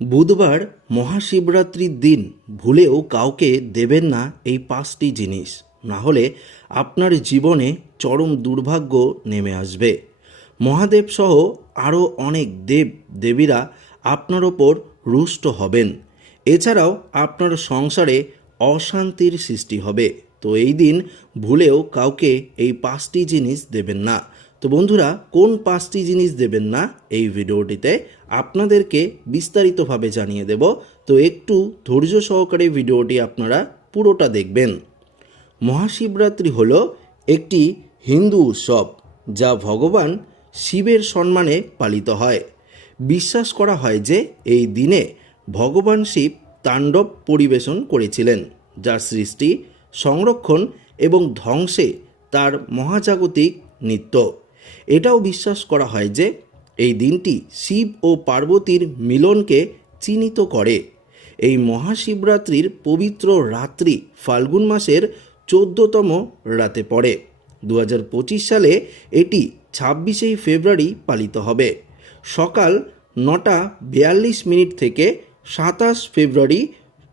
বুধবার মহাশিবরাত্রির দিন ভুলেও কাউকে দেবেন না এই 5টি জিনিস, না হলে আপনার জীবনে চরম দুর্ভাগ্য নেমে আসবে। মহাদেব সহ আরও অনেক দেব দেবীরা আপনার ওপর রুষ্ট হবেন। এছাড়াও আপনার সংসারে অশান্তির সৃষ্টি হবে। তো এই দিন ভুলেও কাউকে এই 5টি জিনিস দেবেন না। তো বন্ধুরা, কোন 5টি জিনিস দেবেন না এই ভিডিওটিতে আপনাদেরকে বিস্তারিতভাবে জানিয়ে দেব। তো একটু ধৈর্য সহকারে ভিডিওটি আপনারা পুরোটা দেখবেন। মহাশিবরাত্রি হলো একটি হিন্দু উৎসব যা ভগবান শিবের সম্মানে পালিত হয়। বিশ্বাস করা হয় যে এই দিনে ভগবান শিব তাণ্ডব পরিবেশন করেছিলেন, যার সৃষ্টি, সংরক্ষণ এবং ধ্বংসে তার মহাজাগতিক নৃত্য। এটাও বিশ্বাস করা হয় যে এই দিনটি শিব ও পার্বতীর মিলনকে চিহ্নিত করে। এই মহাশিবরাত্রির পবিত্র রাত্রি ফাল্গুন মাসের 14তম রাতে পড়ে। 2025 সালে এটি 26শে ফেব্রুয়ারি পালিত হবে। সকাল 9:42 থেকে 27 ফেব্রুয়ারি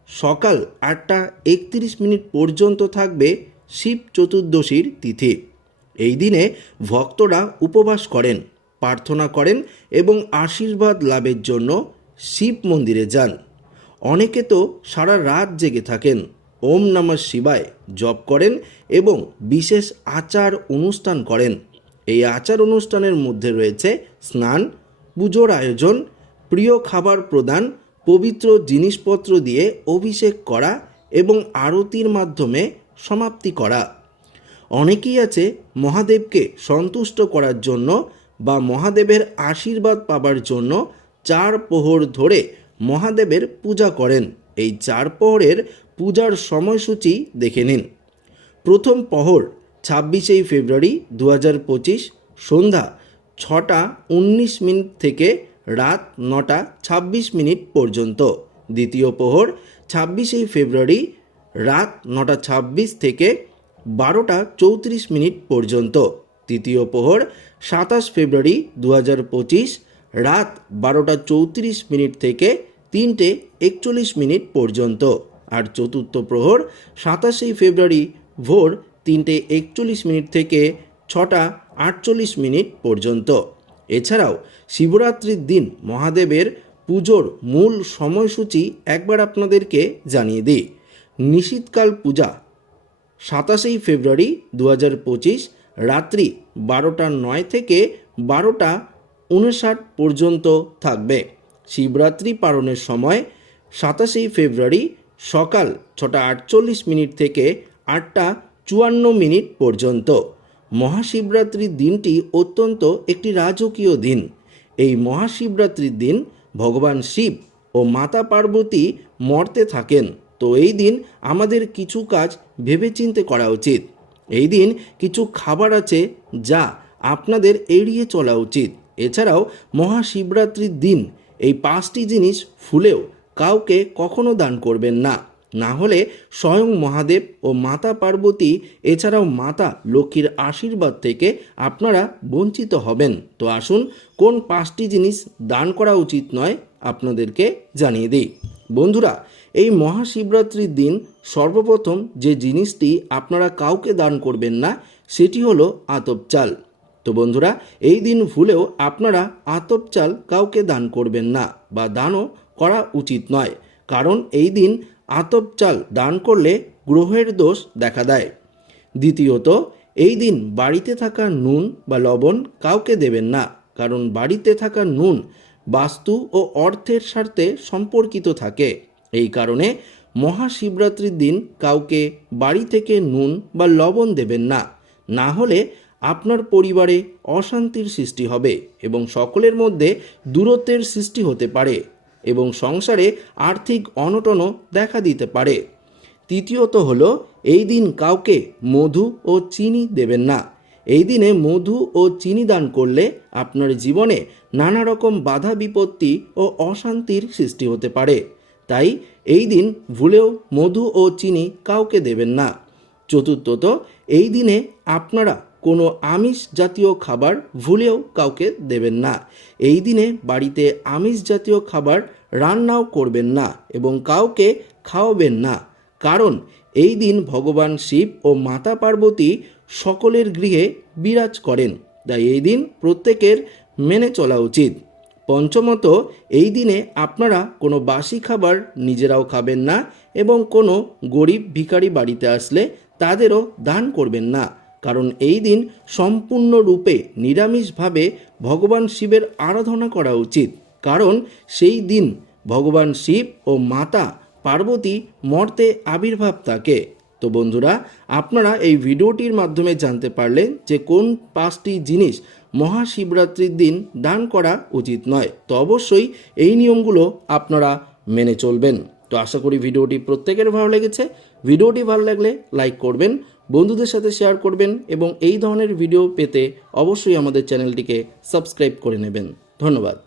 সকাল 8:31 পর্যন্ত থাকবে শিব চতুর্দশীর তিথি। এই দিনে ভক্তরা উপবাস করেন, প্রার্থনা করেন এবং আশীর্বাদ লাভের জন্য শিব মন্দিরে যান। অনেকে তো সারা রাত জেগে থাকেন, ওম নমঃ শিবায় জপ করেন এবং বিশেষ আচার অনুষ্ঠান করেন। এই আচার অনুষ্ঠানের মধ্যে রয়েছে স্নান, পুজোর আয়োজন, প্রিয় খাবার প্রদান, পবিত্র জিনিসপত্র দিয়ে অভিষেক করা এবং আরতির মাধ্যমে সমাপ্তি করা। অনেকেই আছে মহাদেবকে সন্তুষ্ট করার জন্য বা মহাদেবের আশীর্বাদ পাবার জন্য 4 প্রহর ধরে মহাদেবের পূজা করেন। এই 4 প্রহরের পূজার সময়সূচি দেখে নিন। প্রথম প্রহর 26শে ফেব্রুয়ারি 2025 সন্ধ্যা 6:19 থেকে রাত 9:26 পর্যন্ত। দ্বিতীয় প্রহর 26শে ফেব্রুয়ারি রাত 9:26 থেকে 12:34 পর্যন্ত। তৃতীয় প্রহর 27 ফেব্রুয়ারি 2025 রাত 12:34 থেকে 3:41 পর্যন্ত। আর চতুর্থ প্রহর 27শে ফেব্রুয়ারি ভোর 3:41 থেকে 6:48 পর্যন্ত। এছাড়াও শিবরাত্রির দিন মহাদেবের পুজোর মূল সময়সূচি একবার আপনাদেরকে জানিয়ে দিই। নিশীথকাল পূজা 27শে ফেব্রুয়ারি 2025 রাত্রি 12:09 থেকে 12:59 পর্যন্ত থাকবে। শিবরাত্রি পালনের সময় 27শে ফেব্রুয়ারি সকাল 6:48 থেকে 8:54 পর্যন্ত। মহাশিবরাত্রির দিনটি অত্যন্ত একটি রাজকীয় দিন। এই মহাশিবরাত্রির দিন ভগবান শিব ও মাতা পার্বতী মর্তে থাকেন। তো এই দিন আমাদের কিছু কাজ ভেবেচিন্তে করা উচিত। এই দিন কিছু খাবার আছে যা আপনাদের এড়িয়ে চলা উচিত। এছাড়াও মহাশিবরাত্রির দিন এই 5টি জিনিস ভুলেও কাউকে কখনো দান করবেন না, না হলে স্বয়ং মহাদেব ও মাতা পার্বতী এছাড়াও মাতা লক্ষ্মীর আশীর্বাদ থেকে আপনারা বঞ্চিত হবেন। তো আসুন, কোন 5টি জিনিস দান করা উচিত নয় আপনাদেরকে জানিয়ে দিই। বন্ধুরা, এই মহাশিবরাত্রির দিন সর্বপ্রথম যে জিনিসটি আপনারা কাউকে দান করবেন না সেটি হলো আতপ চাল। তো বন্ধুরা, এই দিন ভুলেও আপনারা আতপ চাল কাউকে দান করবেন না বা দানও করা উচিত নয়, কারণ এই দিন আতপ চাল দান করলে গ্রহের দোষ দেখা দেয়। দ্বিতীয়ত, এই দিন বাড়িতে থাকা নুন বা লবণ কাউকে দেবেন না, কারণ বাড়িতে থাকা নুন বাস্তু ও অর্থের সাথে সম্পর্কিত থাকে। এই কারণে মহাশিবরাত্রির দিন কাউকে বাড়ি থেকে নুন বা লবণ দেবেন না, না হলে আপনার পরিবারে অশান্তির সৃষ্টি হবে এবং সকলের মধ্যে দূরত্বের সৃষ্টি হতে পারে এবং সংসারে আর্থিক অনটনও দেখা দিতে পারে। তৃতীয়ত হলো, এই দিন কাউকে মধু ও চিনি দেবেন না। এই দিনে মধু ও চিনি দান করলে আপনার জীবনে নানা রকম বাধা বিপত্তি ও অশান্তির সৃষ্টি হতে পারে। তাই এই দিন ভুলেও মধু ও চিনি কাউকে দেবেন না। চতুর্থত, এই দিনে আপনারা কোনো আমিষ জাতীয় খাবার ভুলেও কাউকে দেবেন না। এই দিনে বাড়িতে আমিষ জাতীয় খাবার রান্নাও করবেন না এবং কাউকে খাওয়াবেন না, কারণ এই দিন ভগবান শিব ও মাতা পার্বতী সকলের গৃহে বিরাজ করেন, তাই এই দিন প্রত্যেকের মেনে চলা উচিত। পঞ্চমত, এই দিনে আপনারা কোনো বাসি খাবার নিজেরাও খাবেন না এবং কোনো গরিব ভিখারি বাড়িতে আসলে তাদেরও দান করবেন না, কারণ এই দিন সম্পূর্ণরূপে নিরামিষভাবে ভগবান শিবের আরাধনা করা উচিত, কারণ সেই দিন ভগবান শিব ও মাতা পার্বতী মর্তে আবির্ভাব থাকে। তো বন্ধুরা, আপনারা এই ভিডিওটির মাধ্যমে জানতে পারলেন যে কোন 5টি জিনিস মহাশিবরাত্রির দিন দান করা উচিত নয়। তো অবশ্যই এই নিয়মগুলো আপনারা মেনে চলবেন। তো আশা করি ভিডিওটি প্রত্যেকের ভালো লেগেছে। ভিডিওটি ভালো লাগলে লাইক করবেন, বন্ধুদের সাথে শেয়ার করবেন এবং এই ধরনের ভিডিও পেতে অবশ্যই আমাদের চ্যানেলটিকে সাবস্ক্রাইব করে নেবেন। ধন্যবাদ।